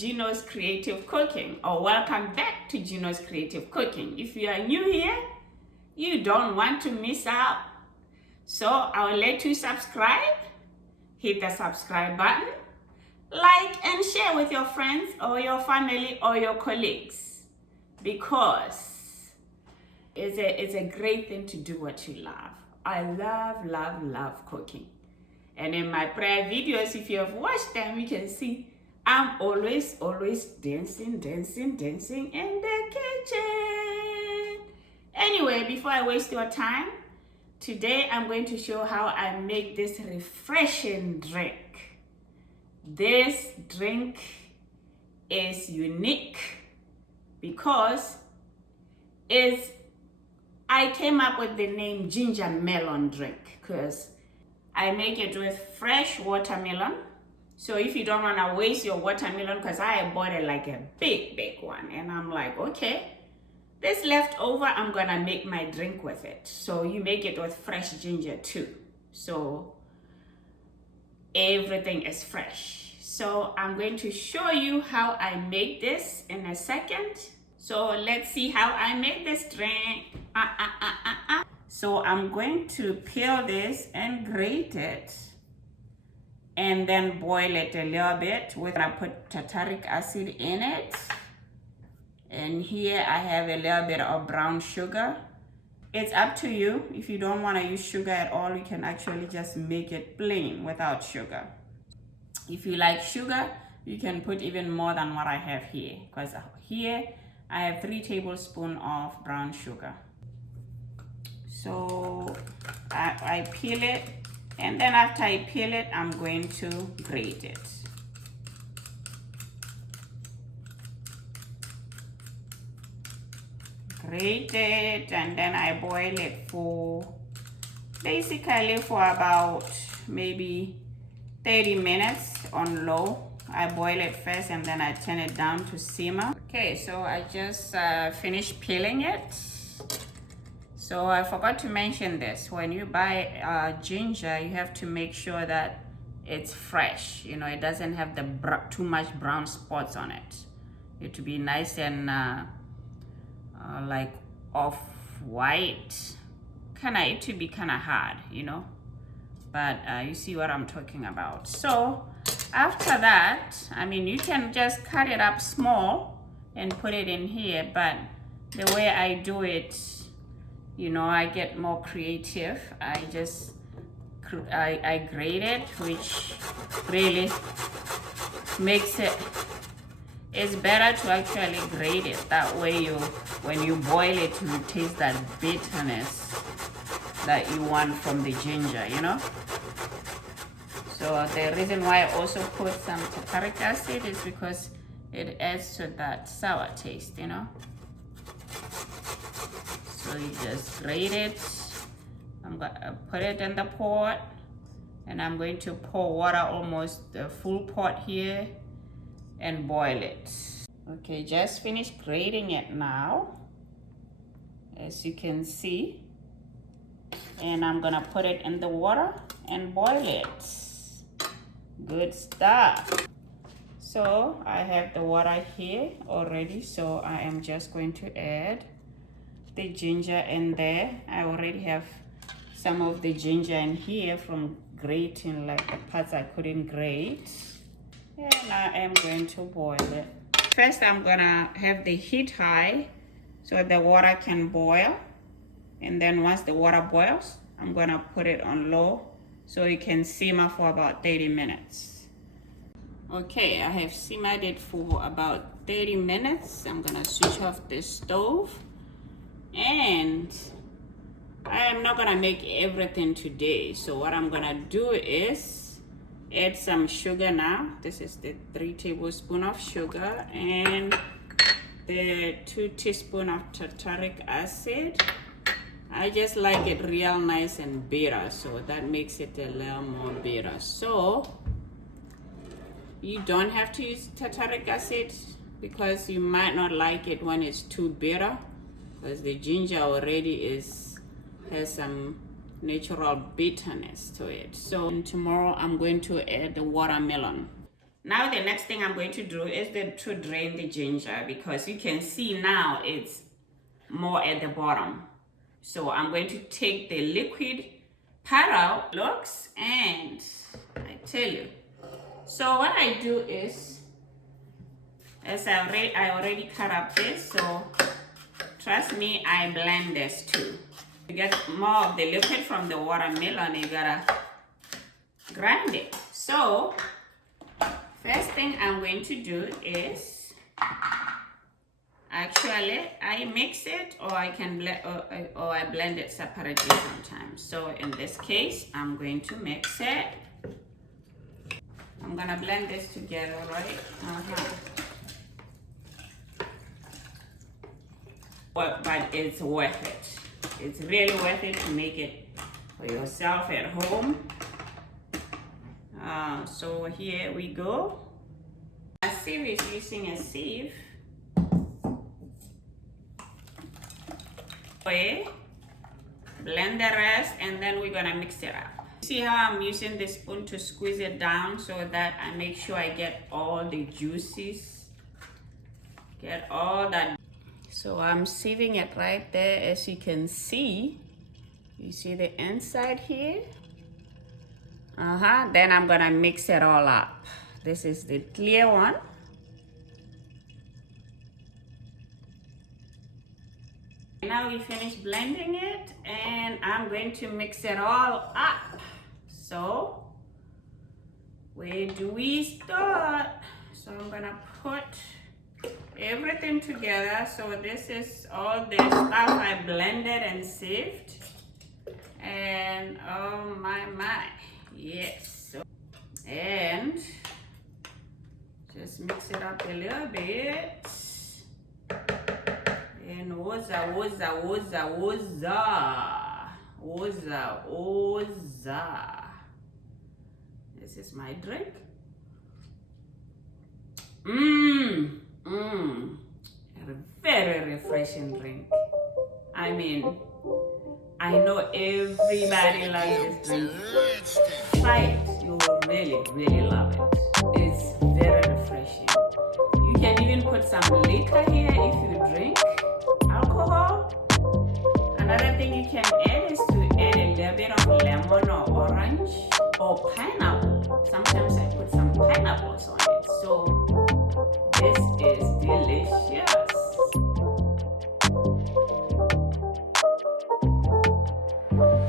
Gino's Creative Cooking, or welcome back to Gino's Creative Cooking. If you are new here, you don't want to miss out. So I will let you subscribe, hit the subscribe button, like and share with your friends or your family or your colleagues, because it's a great thing to do what you love. I love cooking. And in my prior videos, if you have watched them, you can see I'm always dancing in the kitchen. Anyway, before I waste your time, today I'm going to show how I make this refreshing drink. This drink is unique because I came up with the name ginger melon drink because I make it with fresh watermelon. So if you don't want to waste your watermelon, because I bought it like a big one, and I'm like, okay, this leftover, I'm gonna make my drink with it. So you make it with fresh ginger too. So everything is fresh. So I'm going to show you how I make this in a second. So let's see how I make this drink. So I'm going to peel this and grate it and then boil it a little bit. We're gonna put tartaric acid in it. And here I have a little bit of brown sugar. It's up to you. If you don't want to use sugar at all, you can actually just make it plain without sugar. If you like sugar, you can put even more than what I have here, because here I have 3 tablespoons of brown sugar. So I peel it, and then after I peel it, I'm going to grate it. Grate it, and then I boil it for about maybe 30 minutes on low. I boil it first and then I turn it down to simmer. Okay, so I just finished peeling it. So I forgot to mention this. When you buy ginger, you have to make sure that it's fresh. You know, it doesn't have the too much brown spots on it. It to be nice and like off-white. It to be kind of hard, you know. But you see what I'm talking about. So after that, I mean, you can just cut it up small and put it in here. But the way I do it, you know, I get more creative. I grate it, which really makes it's better to actually grate it. That way when you boil it, you taste that bitterness that you want from the ginger, you know. So the reason why I also put some tartaric acid is because it adds to that sour taste, you know. So you just grate it. I'm gonna put it in the pot, and I'm going to pour water, almost the full pot here, and boil it. Okay, just finished grating it now, as you can see. And I'm gonna put it in the water and boil it. Good stuff. So I have the water here already, so I am just going to add the ginger in there. I already have some of the ginger in here from grating, like the parts I couldn't grate. And I am going to boil it. First, I'm gonna have the heat high so the water can boil. And then once the water boils, I'm gonna put it on low so it can simmer for about 30 minutes. Okay, I have simmered it for about 30 minutes. I'm gonna switch off the stove. And I am not gonna make everything today. So what I'm gonna do is add some sugar now. This is the 3 tablespoons of sugar and the 2 teaspoons of tartaric acid. I just like it real nice and bitter, so that makes it a little more bitter. So you don't have to use tartaric acid because you might not like it when it's too bitter, because the ginger already has some natural bitterness to it. So tomorrow I'm going to add the watermelon. Now the next thing I'm going to do is to drain the ginger, because you can see now it's more at the bottom. So I'm going to take the liquid part out. Looks, and I tell you. So what I do is, as I already cut up this, so trust me, I blend this too. To get more of the liquid from the watermelon, you gotta grind it. So first thing I'm going to do is, actually I mix it, or I can blend, or I blend it separately sometimes. So in this case, I'm going to mix it. I'm gonna blend this together, right? But it's worth it. It's really worth it to make it for yourself at home. So here we go. A sieve is using a sieve. Okay. Blend the rest, and then we're gonna mix it up. See how I'm using the spoon to squeeze it down so that I make sure I get all the juices, get all that. So I'm sieving it right there, as you can see. You see the inside here? Then I'm gonna mix it all up. This is the clear one. Now we finished blending it, and I'm going to mix it all up. So where do we start? So I'm gonna put everything together. So this is all the stuff I blended and sieved, and oh my, yes. So, and just mix it up a little bit. And woza. This is my drink. A very refreshing drink. I mean, I know everybody likes this drink. Try it. You will really, really love it. It's very refreshing. You can even put some liquor here if you drink alcohol. Another thing you can